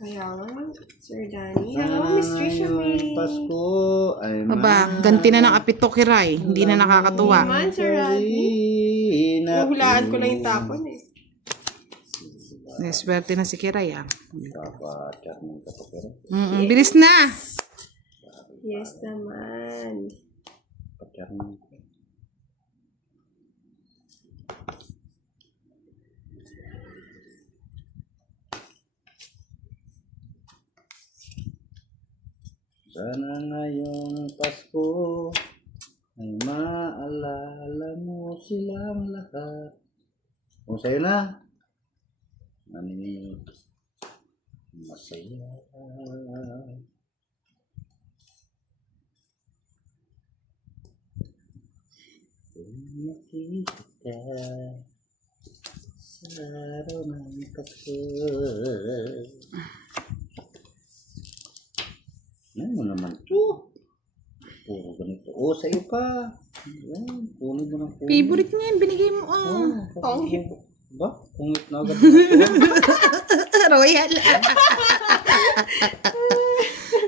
Kaya nga, Sir Danny. Hello, Miss Trisha May. Pasko ay Aba, ganti na ng apito kiray. Hindi na nakakatuwa. Man, Sir Rodney. Huhulaan ko lang yung tapon eh. Swerte na si Kiray ah. Papa-chat ng kapatero. Bilis na! Yes naman. Papa-chat ng sana ngayong Pasko ay maalala mo silang lahat. O sa'yo na. Masaya. Kung nakita sa araw ng Pasko. Yan mo naman to. Puro ganito. O, sa'yo pa. Yan, puno mo ng puno. Favorite niya yung binigay mo ah. Pangit. Ba? Pungit na agad na. Royal.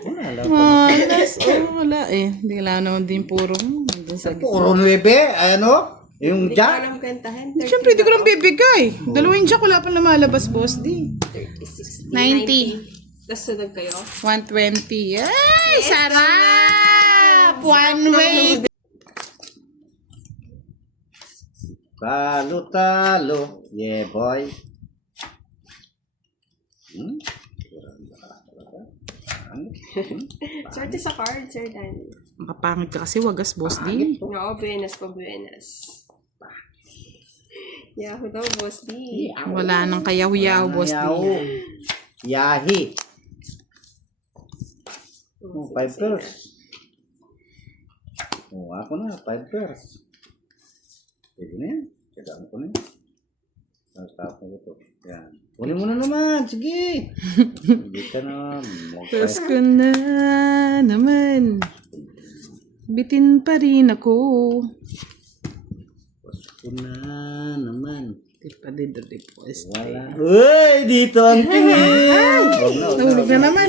Wala pa. Malas. Wala eh. Hindi lang naman din puro mo. Nandun sa gitna. Puro 9. Ano? Yung Hindi ko jack. alam kantahan. Siyempre, hindi ko lang bibigay. Dalawang jack, wala pa lumalabas, boss. Di. 30, 60, 90. Tapos sunod kayo. 120. Ay, sarap! One way. Talo-talo. Yeah, boy. Swerte sa card, Sir Danny. Makapangit ka kasi wagas, boss. Di. Oo, buenas pa buenas. Yahoo daw, Boss D. Wala nang kayaw-yaw, boss. Yaw. Di. Yahi. Oh, 5 pairs. Oh, ako na, 5 pairs. Pwede na yan. Kailangan ko na yan. Tapos ko ito. Yan. Kunin mo na naman. Sige. Hindi ka na. Pasko na naman. Bitin pa rin ako. Pasko na naman. Di pa din request. Wala. Uy! Dito ang tingin. Nahulog na naman.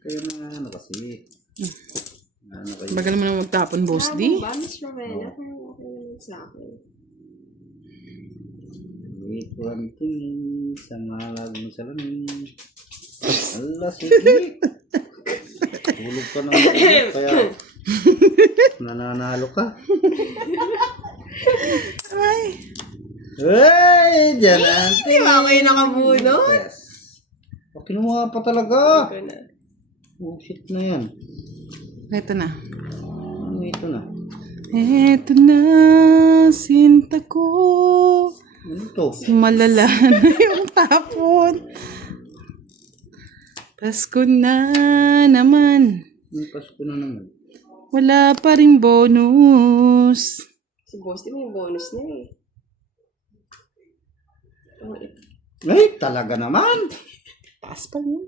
Kayo na ano kasi. Ano kayo? Bagal mo na magtapon, boss. Di. Ba, Miss Rowena? Parang okay naman sa akin. Dito ang tingin sa malag ng salamin. Ala, sige. Tulog ka naman. Kaya nananalo ka. Ay. Hey! Diyan ang Di ba kayo nakabunot? yes. O, kinuha pa talaga. Ito na. Oh, shit na yan. Ito na. Ano ito na? Eto na, sinta ko. Ano ito? Malala na yung tapon. Pasko na naman. Ang Pasko na naman. Wala pa rin bonus. Si Boss D may bonus na eh. Oh, Ay, talaga naman. Taas pa rin.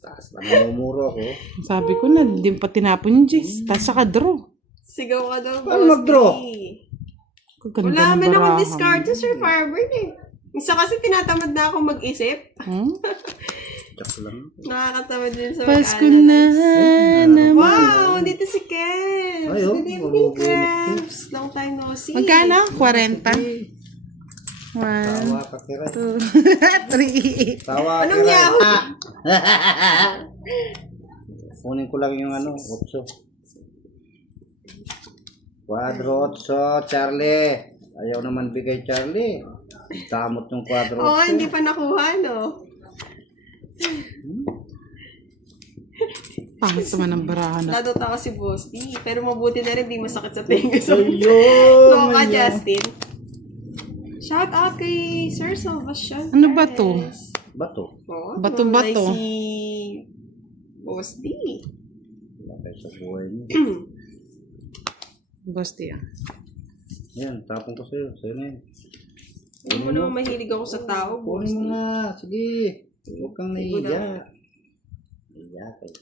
Taas na namumuro ako. Sabi ko na, hindi pa tinapon yung Jess. Taas sa draw. sigaw ka daw, Paano Boss mag-draw? D. Kaganda Wala ng man akong barahan. discard to Sir Firebird eh. Isa kasi tinatamad na ako mag-isip. Hmm? Jack lang. Nakakatamad din sa Pasko na naman. Wow! Dito si Kevs! Ay, oh, Good evening, mabubuti. Kevs! Long time no see. Magkano? 40? 1, Tawa ka kira. 2, 3. Tawa Anong kira. Yahoo? Kunin ko lang yung ano, 8. Quadro 8, Charlie. Ayaw naman bigay Charlie. Damot yung quadro 8. Oo, hindi pa nakuha, no? Pangit naman ang barahan na. Nadot ako si Boss D. Pero mabuti na rin, di masakit sa tenga. So, Ayun! Loka, Justin. Shout out kay Sir Salvacion. Ano ba to? Bato. Oh, Bato-bato. Si Boss D. Wala kayo sa buhay niyo. Boss Tia. Yan, tapon ko sa'yo. Sa'yo na yan. Alam mo naman mahilig ako sa tao, Boss Kunin D. mo na. Sige. Huwag kang naiya. Naiya kayo.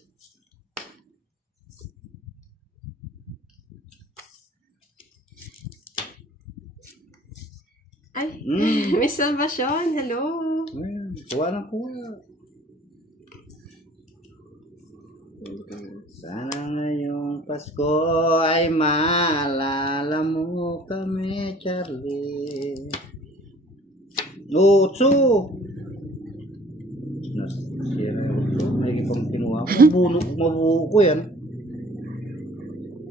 Ay, Mm. Miss Salvacion, hello. Ayan, kuha ng kuha. Sana ngayong Pasko ay maalala mo kami, Charlie. Utso! Nasira yung utso. May ipang kinuha ko. Mabuo ko yan.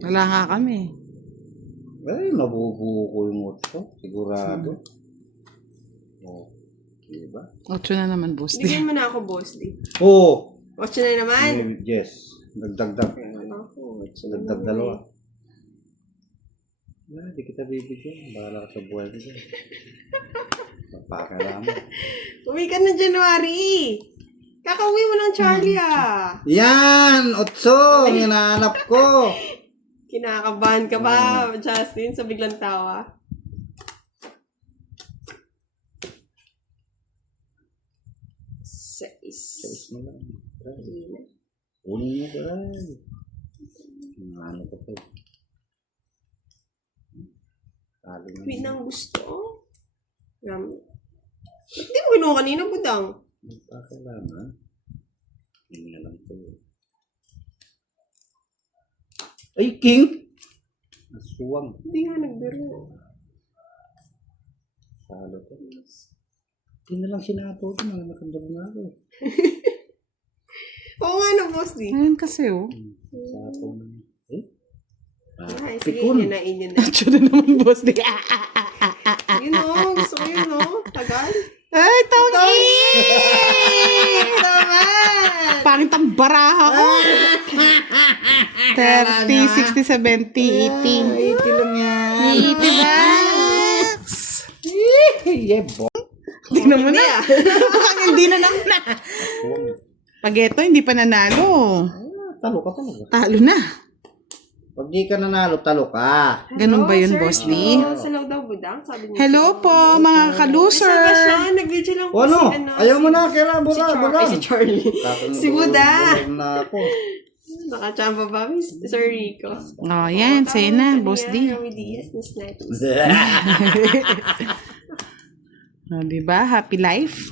Wala nga kami. Ay, mabubuo ko yung utso. Sigurado. Oh, diba? 8 na naman, boss. Bigyan mo na ako, boss. Oh! 8 na naman. Yes. Dagdag. Ayun ako, 8 na Dagdag naman dalawa. eh. Wala, di kita bibigyan. Bahala ka sa buhay ko. Napakalaman. Uwi ka na January. Kakauwi mo ng Charlie ah. Yan! Otso! Ang hinahanap ko! Kinakabahan ka ba, Justin, sa biglang tawa? Sais mo lang. Hindi na. Unin mo ba? Ano ko po? Talo mo. Queen ang gusto. Ba't di mo kinuha kanina, budang? Napakalaman. Hindi na lang ito. Ay, King! Nasuwang. Hindi nga nagbiro. Talo ko. Hindi na lang sinapo ko. Mga nakandaro na ako. Oo nga no, boss di. Ayun kasi, oh. Sapo na. Eh? Ay, sige, Pikun. yun na, yun na. 8 na naman, boss. Di. Yun o, gusto ko yun o. Tagal. Ay, Tony! Naman! Pangit ang baraha ko. 30, 60, 70, 80. 80 lang yan. 80 bucks. Yeah, bo. Tingnan mo Hindi na. ah. Mukhang hindi na naman na. Pag ito, hindi pa nanalo. Talo ka talaga. Talo na. Pag di ka nanalo, talo ka. Ganun ba yun, Hello, boss Sir Lee? Joe. Sa daw, budang, sabi niya. Hello po, mga kaluser. Isa ba siya? Nag-video lang po O ano? si ano. Ayaw mo si- na, kaya Si, bura, bura. Si Charlie. Si Buda. Na ako. Nakachamba ba, Miss Sir Rico? Oh, yan. Sa'yo na, boss D. Rami Diaz, Miss Nike. Oh, diba? Happy life.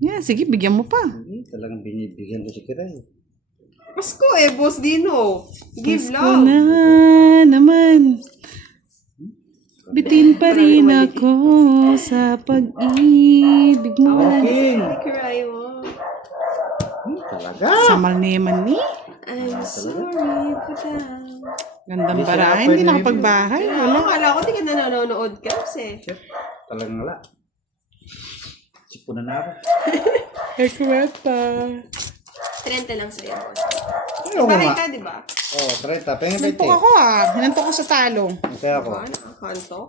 Yan, sige, bigyan mo pa. Hindi, talagang binibigyan ko si Kiray. Pasko eh, Boss Dino. Give Pasko love. na naman. Bitin pa rin ako sa pag-ibig mo. King! Cry mo. Talaga? Samal naman ni. I'm sorry for that. Gandang Hindi bara. siya Hindi pwede nakapagbahay. Wala. Wala. Akala ko di ka nanonood ka kasi. Shit, talagang wala. Sipunan na ako. Ay, kuweta. 30 lang sa'yo, Boss. Ayaw ko Bahay nga. ka, di ba? Oh, 30. Pengen Hinantok 20. ako ah. Hinantok ko sa talo. Kaya ako. Diba? Nakakanto.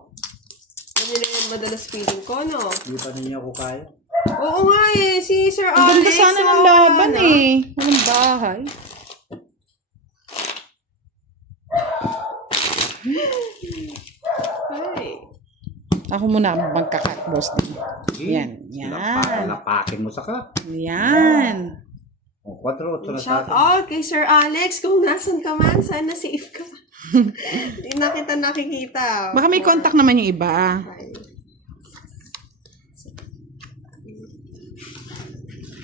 Ba't nila yan madalas feeling ko, no? Hindi pa ninyo ako kaya. Oo nga eh. Si Sir Ang Alex. ganda sana ng nawawala laban na. eh. Walang bahay. Ay. Ako muna ang magkakat, boss. Yan. Yan. Lapakin mo sa ka. Yan. O, 4, 8 na sa Shout akin. out kay Sir Alex. Kung nasan ka man, sana safe ka. Hindi na kita nakikita. Baka may contact naman yung iba.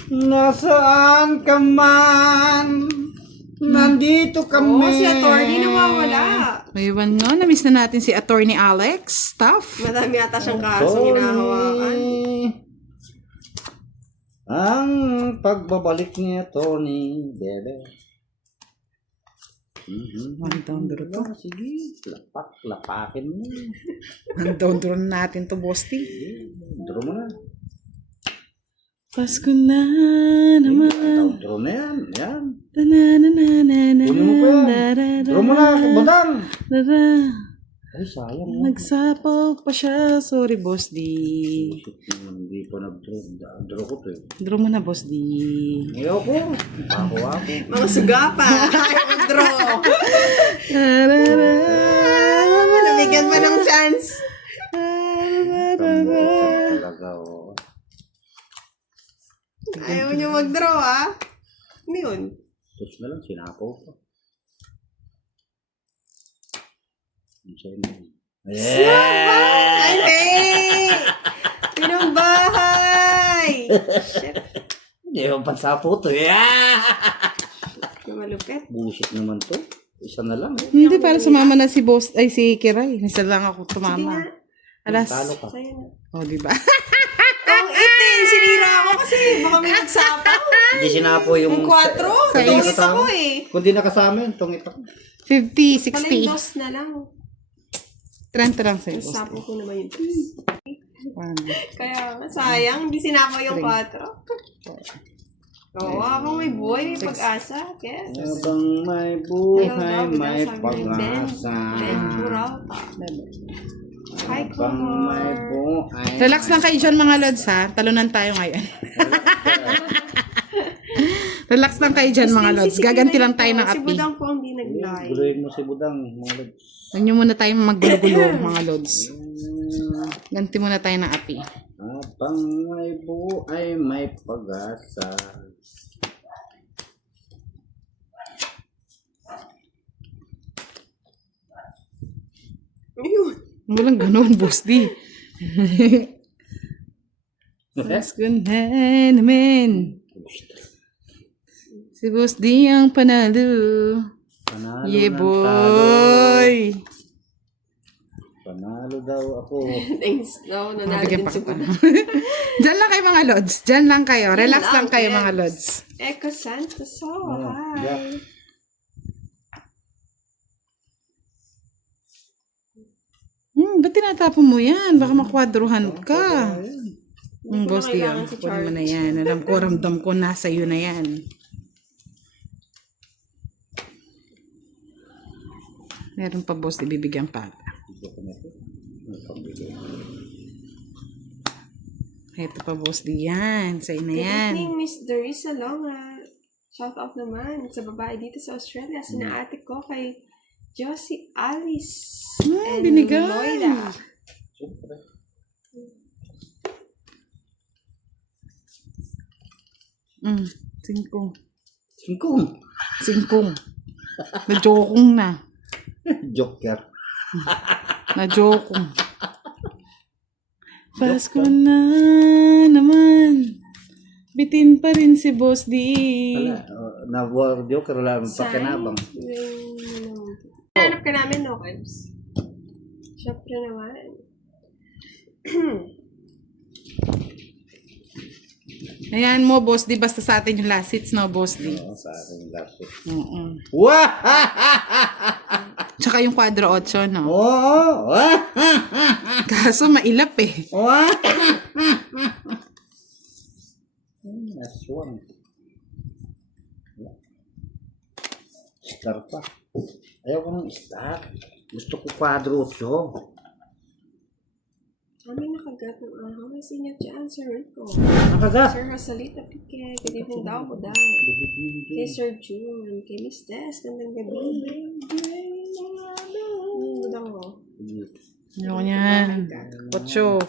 Nasaan ka man? Nandito kami. Oo, si attorney nawawala. Aywan no, na-miss na natin si Attorney Alex. Tough. Madami yata siyang kasong hinahawakan. Ang pagbabalik ni Tony, bebe. One down draw to. Sige, lapakin mo. One down draw natin to, boss T. Draw mo na. Pasko na naman. Draw na yan. Yan. Ta-na-na-na-na-na. Kunin mo pa yan. Draw mo na, batang. Dara. Ay, sayang. oh. Nagsapaw pa siya. Sorry, boss D. Hindi pa nag-draw. Draw ko to eh. Draw mo na, boss D. Ayaw ko. Ako. Mga sugapa. Ayaw mag-draw. Tarara. Nabigyan pa ng chance. Talaga, oh. Ayaw niyo mag-draw, ah. Ano yun? Tapos na lang, sinapaw ko. Yeah! Ay, hey! Pinong bahay! Shit. Hindi mo pansapo to. Yeah! Malupit. Bullshit naman to. Isa na lang. Hindi, para sumama na si boss, ay si Kiray. Isa lang ako tumama. Alas. Talo ka. Sa'yo na. Oh, di ba? Ang 18, sinira ako kasi baka may nagsapaw. Hindi sinapo yung... Yung 4, tungit ako eh. Kung di nakasama yun, tungit ako. 50, Paling 60. dos na lang. 30 lang sa'yo, boss. Sapo ko naman yung dos. Ano? Kaya sayang, hindi sinapaw yung 4. Oo, habang may buhay, may pag-asa. Yes. Habang may buhay, may pag-asa. Ventura. Hi, Habang may Kumar. buhay. Relax lang kayo dyan mga lods ha. Talunan tayo ngayon. Relax lang kayo dyan mga lods. Gaganti lang tayo ng Si api. Budang po ang di nag-live. Guluhin mo si Budang. Mga lods. Huwag nyo muna tayong maggulo-gulo mga lods. Ganti muna tayo ng api. Habang may buhay, may pag-asa. Ayun. Walang ganun, boss di. Mas kunhan namin. Si boss di ang panalo. Panalo Yeah, ng talo. boy. Panalo daw ako. Thanks. No, nanalo Mabigyan din pa si kita. Budang. Diyan lang kayo mga lods. Diyan lang kayo. Relax Yan lang lang, kayo yes. mga lods. Echo Santos. Oh, hi. yeah. Ba't tinatapon mo yan? Baka makwadruhan ka. Hindi ko Boss na di kailangan yan. si Kunin mo na Charles. yan. Alam ko, ramdam ko, nasa iyo na yan. Meron pa boss, ibibigyan pa. Ito pa boss, di yan. Sa'yo na Good yan. evening, Miss Dorisa Longa. Shout out naman sa babae dito sa Australia. Sina ate ko kay Josie Alice and binigay. Loida. Singkong. Singkong. Singkong. Najokong na. Joker. Najokong. Pasko na naman. Bitin pa rin si Boss D. Wala. Na-war Joker. Wala akong pakinabang. Hanap ka namin, no, Kibs? Siyempre naman. Ayan mo, Boss D. Basta sa atin yung last hits, no, Boss D. Oo, sa aking laptop. Wah! Tsaka yung quadro 8, no? Oo! Kaso mailap eh. Last one. Star pa. Ayaw ko ng star. Gusto ko quadro 8. Kami nakagat ng ahang. May sinya dyan, Sir Rico. Nakagat. Sir Rosalita Pique. Good evening daw po daw. Kay Sir June. Kay Miss Tess. Gandang gabi. Budang mo. Ayoko niyan. 8. So,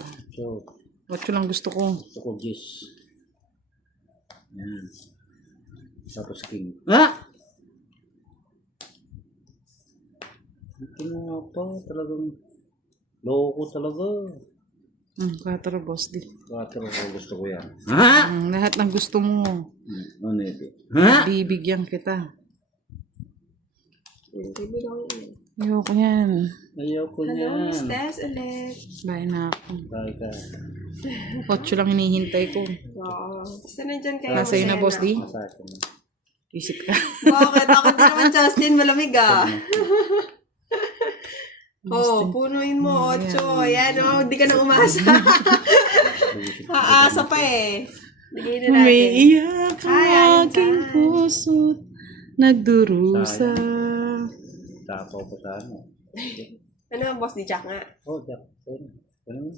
8 lang gusto ko. gusto ko gis. Yan. Tapos king. Ah! Ito nga pa. Talagang loko talaga. 4, Boss D. Quatro ko gusto ko yan. Ha? Lahat ng gusto mo. Ano ito? Ha? Bibigyan kita. Kay Budang yun. Ayoko niyan. Ayaw ko Hello, niyan. Miss Tess ulit. Bye na ako. Bakit ka? 8 lang hinihintay ko. Oo. Basta nandyan kayo. Nasa iyo na, masaya Boss D. Sa akin na. Isip ka. Bakit? Ako din naman, Justin. Malamig ah. Oh, punuin mo, 8. Ayan, oh, hindi ka na umasa. Aasa pa eh. Bigay na natin. Umiiyak ang Hi, aking Anita. puso't nagdurusa. Tapaw ko sa ano. Ano ang boss ni Jack nga? Oh, Jack. Ano?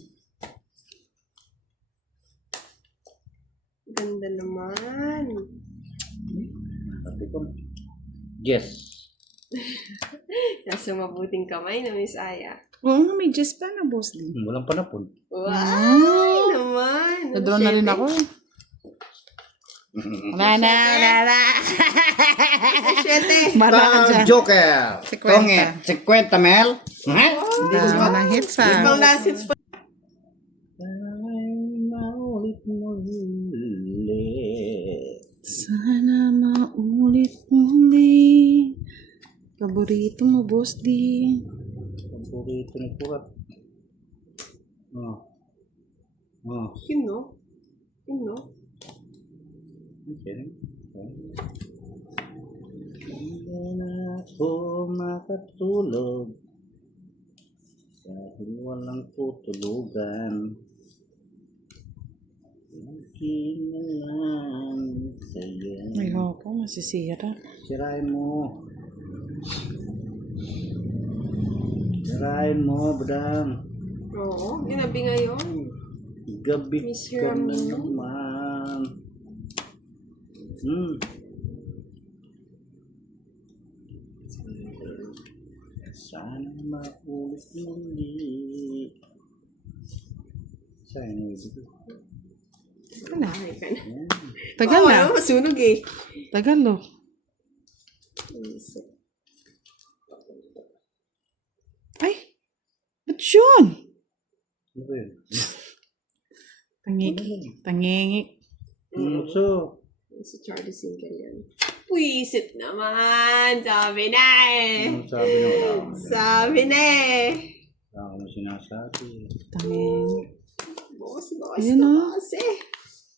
Ganda naman. Sabi ko. Yes. Nasa mabuting kamay na Miss Aya. Oo nga, may just pa na, Boss D. Walang panapon. Wow! Naman! Nadraw na rin ako. Wala na. Siyete. Mara ka dyan. Joker. 50. Tongit. 50 mil. Ha? Dami ng hits Ibang ah. last hits pa. Maulit ulit. Sana maulit muli. Paborito mo, Boss D. Paborito ni Kurat. Yun, no? Okay. Hindi na ako makatulog dahil walang tutulugan. Lagi na lang sa'yo. Ayoko, masisira. Sirain mo. Sirain mo, Badang. Oo, ginabi ngayon. Gabi Miss ka na Ramiro. naman. Sana maulit muli. Saan yung ibig? Kanahay ka na. Yan. Tagal Oo, na. ano, masunog eh. Tagal oh. Ay, ba't yun? Ano ba yun? Tangingik. So, Si Charlie Single yan. Puisit naman. Sabi na eh. ano sabi na wala? Sabi na eh. Wala akong sinasabi. Tangingik. Boss, Ayan na. boss eh.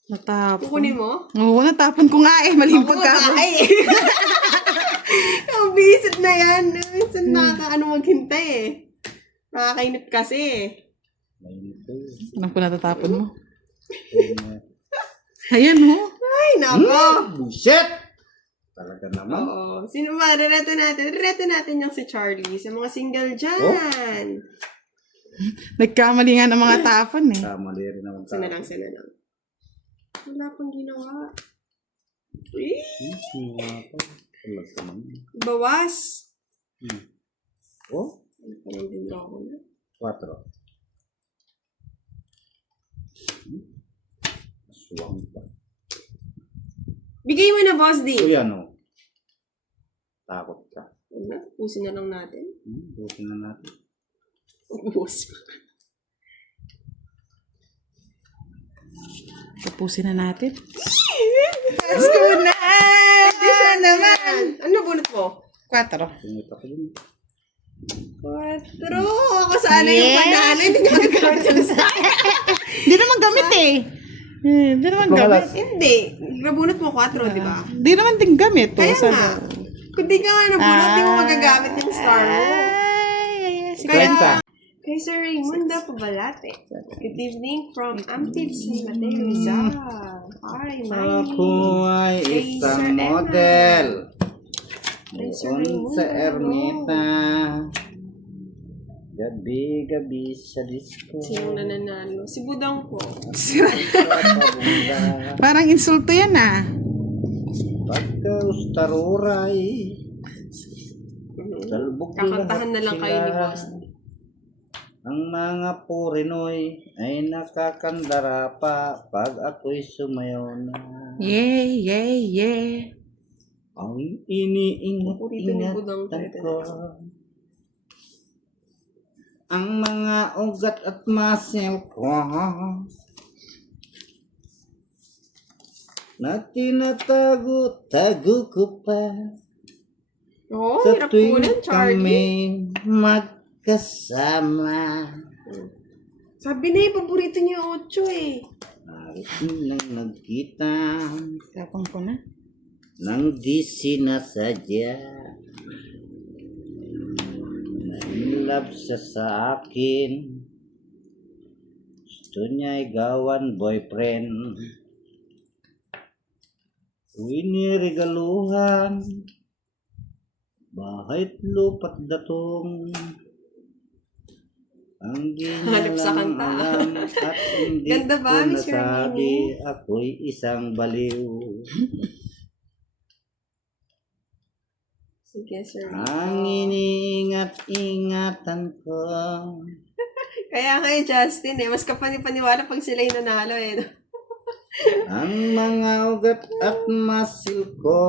Natapon. Kukunin mo? Oo, natapon ko nga eh. Maling Ako pagkakon. babae eh. Ang bisit na yan. Minsan ano maghintay eh. Nakakainip kasi eh. Mainit ko yun. Anong po natatapon mo? Ayun. Ayan oh. Ay, nako. Bullshit! Talaga naman. Oo. Sino ba? Rereto natin yung si Charlie. Sa mga single dyan. Nagkamali nga ng mga tapon eh. Kamali rin naman Sana lang. Wala pang ginawa. Eh, Talaga naman. bawas. Oh, Ano pa lang din ako na? 4. Aswang pa. Bigay mo na, Boss D. So yan o. Takot ka. Ano? Pusin na lang natin. Bukin na natin. Ubus. Tapusin na natin. Let's go na! naman! Ano bunot mo? 4. Tingit ako yun. 4. Ako sana yung panalo. Hindi ko nagkamit yung style. Di naman gamit eh. Di naman gamit. Hindi. Nabunot mo 4, di ba? Di naman din gamit. Kaya Sana- nga. Kung di ka nga nabunot, di mo magagamit yung star mo. Kaya, kay Sir Raymunda Pabalate. Good evening from Ampid San Mateo Rizal. Hi, Ako Manny. ay Kay Sir isang Emma. model. Kay Sir Doon Raymunda. sa Ermita. Gabi-gabi sa disco. Sino nananalo? Si Budang po. Parang insulto yan ah. Pagka ustaruray. Talbog Kakantahan na lang kayo ni sila. Boss. Ang mga Purinoy ay nakakandara pa pag ako'y sumayaw na. Yeah. Ang Paborito ni Budang iniingat-ingatan talaga. ko. Ang mga ugat at muscle ko na tinatago-tago ko pa Oo, sa hirap po tuwing lang, Charlie. kami magkasama. Sabi na yung paborito niya yung 8 eh. Narito nang nagkita Tapang ko na. nang di sinasadya. Na-inlove siya sa akin. Gusto niya igawan boyfriend. Winiregaluhan. Bahit lupat datong. Ang di niya Hanap sa lang kanta. alam at hindi Ganda ba, ko Miss nasabi Hermine? ako'y isang baliw. Sige, Sir. Ang iniingat-ingatan ko. Kaya nga Justin eh, mas kapani-paniwala pag sila yung nanalo eh. ang mga ugat at masil ko.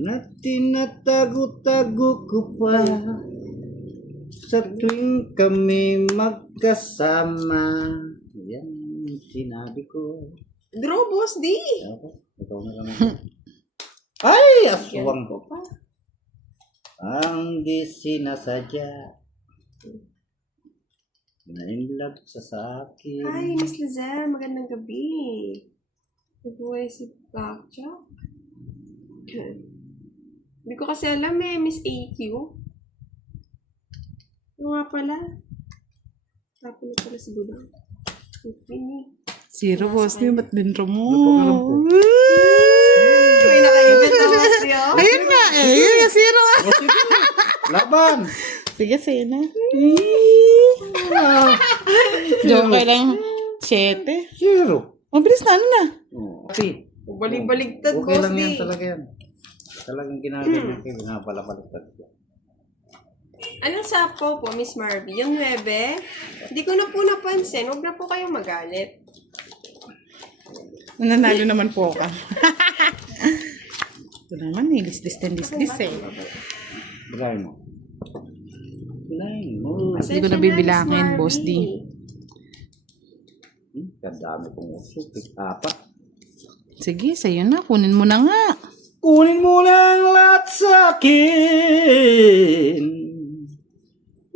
Na tinatago-tago ko pa sa tuwing kami magkasama. Yan, sinabi ko. Draw, Boss D. Ako, ikaw na naman. Ay, aswang ko. pa. Ang di sinasadya. Na-inlove sa akin. Hi, Miss Lizelle. Magandang gabi. Nag-uwi si Bakcha. Hindi ko kasi alam Miss AQ. Ano nga pala? Tapos na pala si Budang. Pini. Zero, Boss D. Ba't dintro mo? May nakaibit na Boss D, oh. Ayun nga eh. Yun nga, zero. O, sige. Laban. Sige, Sena. Joke lang. 7. Zero. Mabilis na, ano na? Oh, okay. Balik-baligtad, Okay Boss lang D. yan talaga yan. Talagang ginagawa kayo, pinapalapaliktad ko. Anong sapo po, Miss Marvy? Yung 9? Hindi ko na po napansin. Huwag na po kayong magalit. Nanalo naman po ka. Ito naman eh. Disdis eh. Bilangin mo. Bilangin mo. Hindi ko nabibilangin, Boss D. Kadami kong uso. Apat. Sige, sa'yo na. Kunin mo na nga. Kunin mo lang lahat sa akin.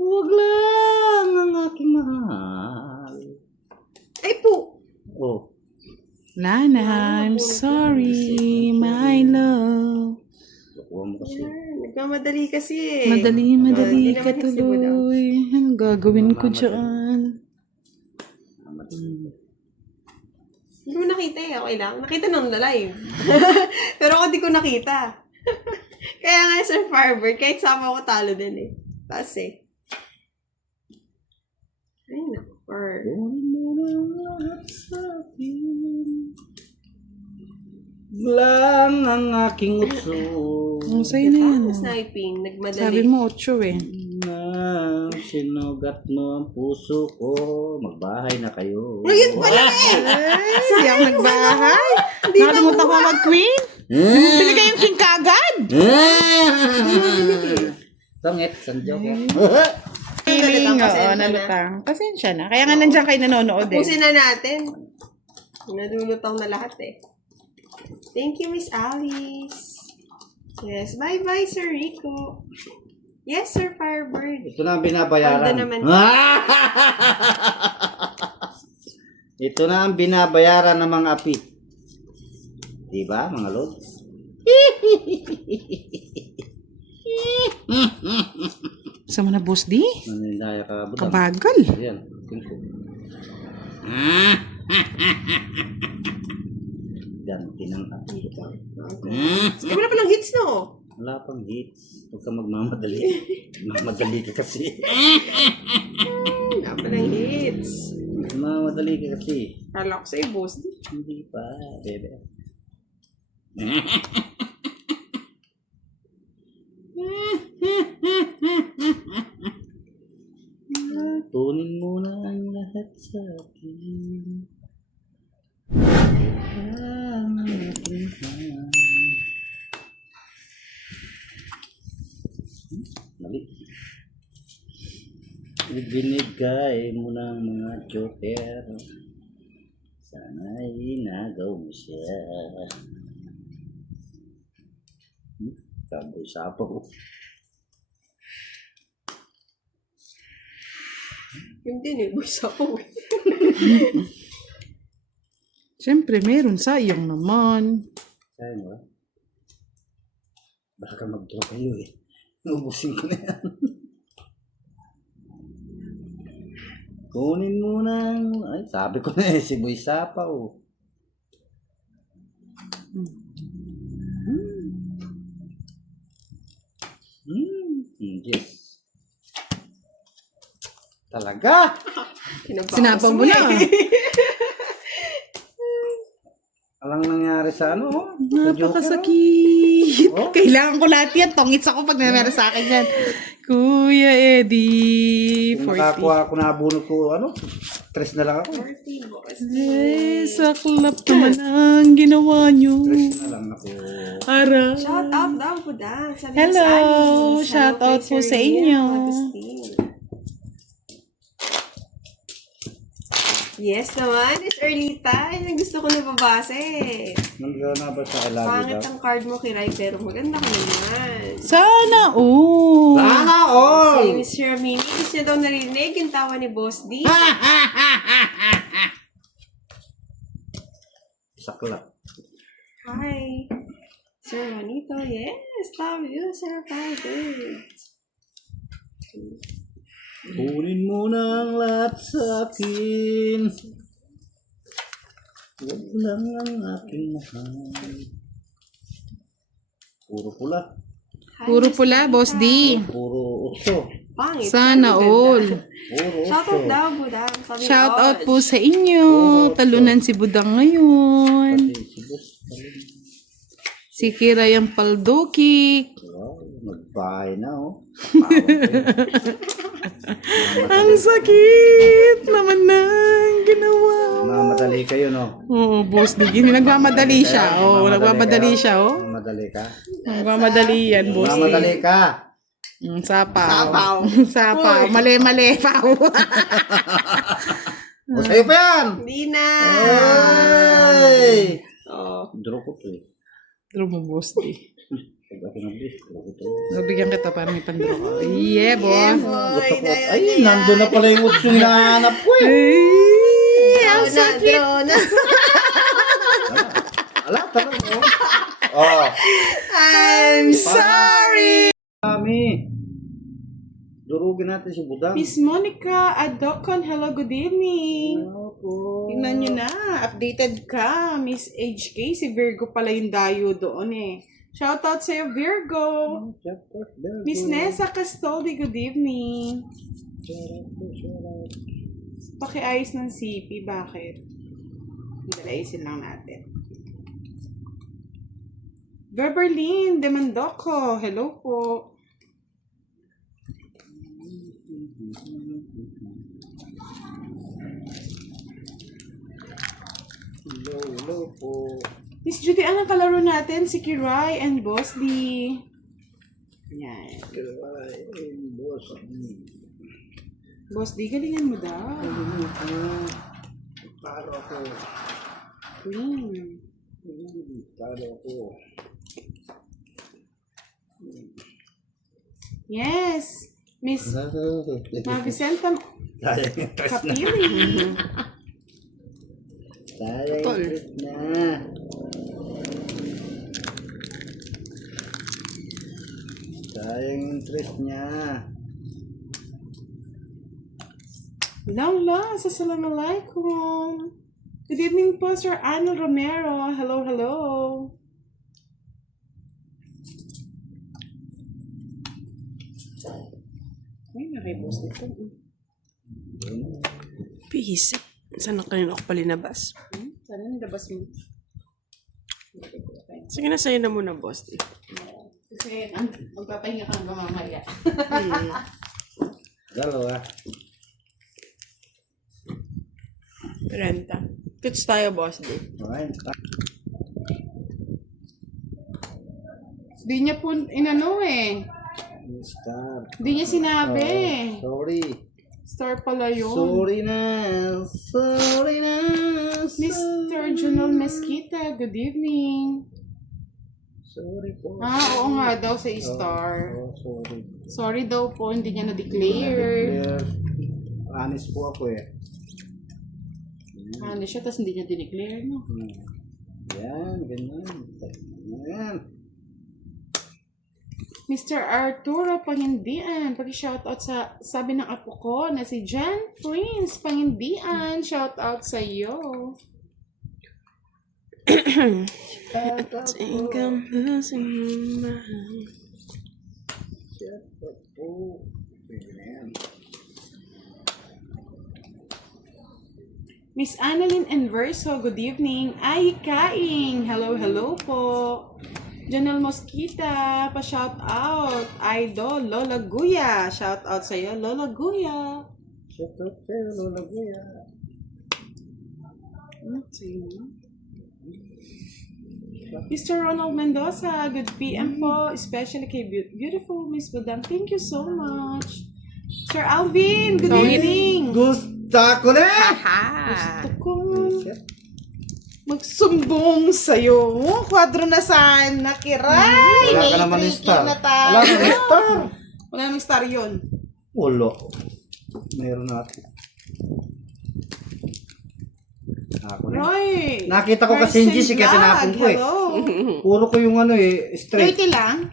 Huwag lang ang aking mahal. Ay po! Oh. Lana, I'm sorry, my love. Nakuha mo kasi. Nagmamadali kasi eh. Madali Hindi ka naman si Budang. tuloy. Anong gagawin ko dyan? Hindi mo nakita eh. Okay lang. Nakita nung live. Pero ako di ko nakita. Kaya nga Sir Firebird, kahit sama ko talo din eh. Taas eh. Ay naku. Kunin mo lang lahat sa akin. Lang ang aking uso. Sa'yo na yan. Sniping. Nagmadali. Sabi mo 8 eh. Na sinugat mo ang puso ko. Magbahay na kayo. Ngayon pala eh! Hindi ako nagbahay. Nakalimutan ko mag-queen. Binigay yung king kagad. Tangit, sanjok. Feeling, oo, nalutang. Pasensya na. Kaya nga nandiyan kayo nanonood eh. Tapusin na natin. Nadulutang na lahat eh. Thank you, Miss Alice. Yes, bye-bye, Sir Rico. Yes, Sir Firebird. Ito na ang binabayaran. Panda naman. Ito na ang binabayaran ng mga api. Diba, mga lods? Sama na, Boss D? Nanindaya ka, budang. Kabagal. Ayan, tingko. Ganti ng api. Wala pa lang hits, no? Wala pang hits. Huwag ka magmamadali. Magmamadali ka kasi. Wala pa lang hits. Magmamadali ka kasi. Kala ko sa'yo, boss. Hindi pa, bebe. Tunin mo na ang lahat sa akin. Ang aking mahal. Mali. Ibinigay mo ng mga joker. Sana'y nagaw mo siya. Kaboy sapo. Yun din eh, boss ako eh. Siyempre, meron sayang naman. Sayang ba? Baka mag-draw kayo eh. Nubusin ko na yan. Kunin mo na. Ay, sabi ko na eh, si Boy Sapaw. Yes. Talaga? Sinapang mo na. Alang nangyari sa ano? Sa Joker, Napakasakit. Oh. Kailangan ko lahat yan. Tongits ako pag meron sa akin yan. Kuya Eddie. Kung 40. nakakuha ako, nabunot ko, ano? 3 na lang ako. 40, boss. Eh, saklap naman ang ginawa nyo. 3 na lang ako. Ara. Shout out daw po da. Sa Miss Hello. Alice. Shout Hello, out kay po Sir sa Rian inyo. Agustin. Yes naman, it's early time. Gusto ko nababasa eh. Nandiyan na ba sa I love you Pangit daw? ang card mo, Kiray, pero maganda ka naman. Sana all. Sana all! Si Miss Ramini, gusto niya daw narinig yung tawa ni Boss D. Sakla. Hi. Sir Juanito, yes, love you, Sir Private. Kunin mo na ang lahat sa akin. Huwag lang ang aking mahal. Puro pula. Hi, Puro Miss pula, Boss D. Puro utso. Pangit. Sana pero all. maganda. Puro Shout utso. out daw, Budang. Sabi ni Shout out Oz. po sa inyo. Talunan si Budang ngayon. Pati si Boss. Si Kiray ang paldokik. Wow, nagbahay na oh. Ang sakit naman ng ginawa. Mamadali kayo no? Oo, Boss D. Nagmamadali siya. Oo, nagmamadali siya. Oh. Mamadali ka? Nagmamadali yan, Boss D. Mamadali ka? Sapaw. Sapaw. Sapaw. Mali-mali. Paw. O sa'yo pa yan! Hindi na. Ay! Oh. Draw ko to eh. Draw mo, Boss D. Pag ako nag-list, draw ko to. Nabigyan kita para may pandraw ko. Yeah, boss. Boy, Gusto ko. na yun Ay, na yan. nandun na pala yung utso yung hinahanap ko eh. Ay, ang Draw na, sakit. draw na. Ala, talaga oh. Oh, I'm sorry. kami. Durugin natin si Budang. Miss Monica Adocon, hello, good evening. Opo. Tingnan nyo na, updated ka. Miss HK, si Virgo pala yung dayo doon eh. Shoutout sa'yo, Virgo. Miss Nessa Castoldi, good evening. Pakiayos ng CP, bakit? Dalayisin lang natin. Beverlyn de Mandoco, hello po. Hello po. Miss Judy, anong kalaro natin? Si Kiray and Boss D. Yan. Boss. Boss D, galingan mo daw. Talo ako. Queen. Talo ako. Yes. Miss Mavicenta Sayang yung tres na. Kapili. Sayang yung tres na. Sayang yung tres niya. Lang lang. Assalamualaikum. Good evening po, Sir Arnold Romero. Hello, hello. Ay, nare-post ito. Pisip. Saan na kanina ako palinabas? Sana nilabas mo. Sige na, sa'yo na muna, Boss D. Kasi magpapahinga ka hanggang mamaya. Dalawa. 30. Kits tayo, Boss D. Okay. Di niya po inano eh. Star. Di niya sinabi. Sorry. Star pala yun. Sorry na. Sorry na. Mr. Junel Mesquita, good evening. Sorry po. Oo nga daw sa Star. Oh, sorry. Sorry daw po, hindi niya na-declare. Honest po ako eh. Ano siya, tapos hindi niya dineclare, no? Yan, ganyan. Yan. Mr. Arturo Pangindian, paki-shoutout sa sabi ng apo ko na si Jan Prince Pangindian. Shoutout sa iyo. Think I'm losing my mind. Shut up po. Pwede na yan. Miss Annalyn Enverso, good evening. Ay, Kaing, hello po. Janelle Mosquita, pa-shout out. Idol, Lola Guya, shout out sa'yo, Lola Guya. Shout out sa'yo, Lola Guya. Mr. Ronald Mendoza, good PM po, especially kay beautiful Miss Budang. Thank you so much. Sir Alvin, good evening. Gusto ko na! Gusto kong magsumbong sa'yo. Kwadro na sana, Kiray. Wala ka naman ng star. Na tayo. Wala ka ng star. Wala namang star yun. Wala. Meron natin. Ako na. Roy. Nakita ko kasi yung G's, kaya tinapon ko eh. Hello. Puro ko yung straight. 30 lang.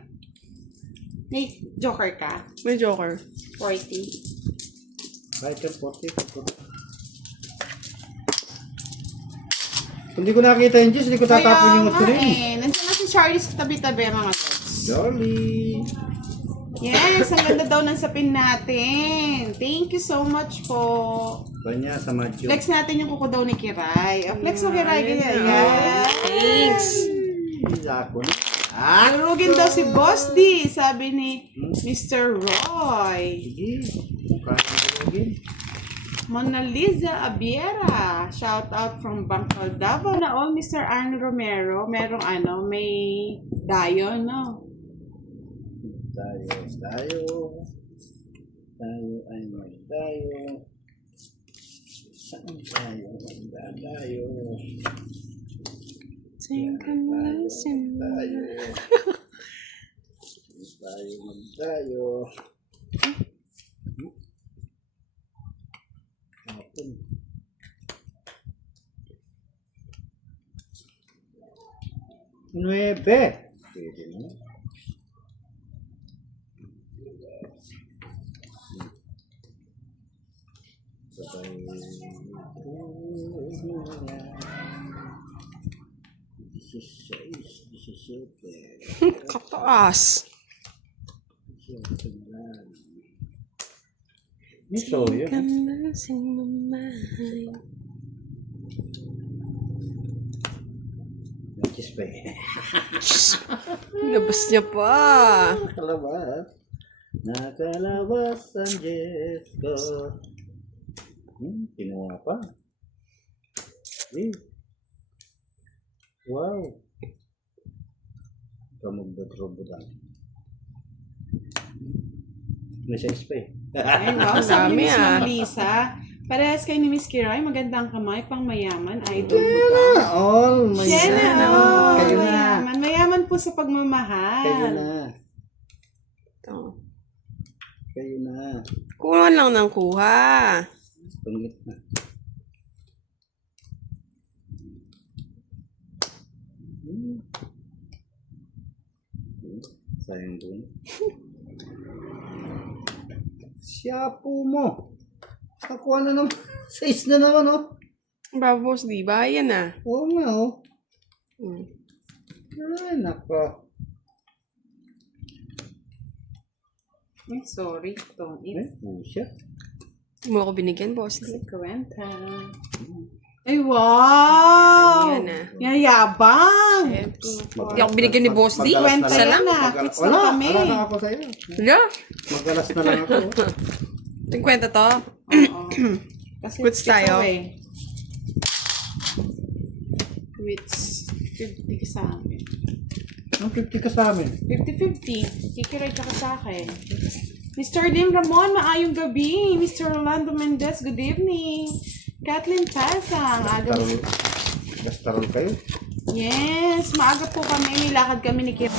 May joker ka? May joker. 40. Kahit yung 40. Kung di ko nakita yung G's, hindi ko tatapon yung Kaya nga tuloy. Nandiyan na si Charlie sa tabi-tabi mga tots. Jolly. Yes, ang ganda daw ng sapin natin. Thank you so much po. Kanya sa Madyo. Flex natin yung kuko daw ni Kiray. Flex mo Kiray, ganyan. Yeah. Thanks. Ako na. Alurugin daw si Boss D, sabi ni Mr. Roy. Sige. Mukha ko login. Mona Lisa Abiera, shout out from Bangkal, Davao. Na all, Mr. Arno Romero, merong may dayo, no? Tayo ay magdayo. Saan tayo magdadayo? Tayo magdayo. Hapon. Nuebe. Pwede na. Kataas. Miso yun. Nachis pa eh. Labas niya pa. Nakalabas. Nakalabas ang Diyos ko. Kinuha pa. Eh. Wow. Kamagdadrobo lang. Nasa-is pa eh. Ay, wow, sabi ni Dami, Miss Mona ah. Lisa. Parehas kayo ni Miss Kiray, magandang kamay, pang mayaman, idol mo Sana daw. all. May Sana all. Kayo na. Mayaman. Mayaman po sa pagmamahal. Kayo na. Ito. Kayo na. Kuha lang ng kuha. Pangit na. Sayang dun. Siyapo mo. Nakuha na naman. 6 na naman, oh. Babos, di ba? Yan na. Oo nga, oh. Hmm. Ay, nako. Ay, sorry. Itong Ay, pusya. Hindi mo ako binigyan, boss. Di. 50. Ay, wow! Yan na. Yayabang! Hindi ako binigyan ni boss D. Magalas na Kwenta lang. yan na. Magalas- Quits na kami. Wala na ako sa'yo. Hala? Magalas na lang ako. 50 to? Oo. Kasi Quits tayo. ito eh. Quits. 50 ka sa amin. Ang 50 ka sa amin. 50-50. Kikiray ka sa akin. Mr. Lim Ramon, maayong gabi. Mr. Rolando Mendez, good evening. Kathleen Pasang, aga. Gastarol kayo. Yes, maaga po kami. Nilakad kami ni Kim.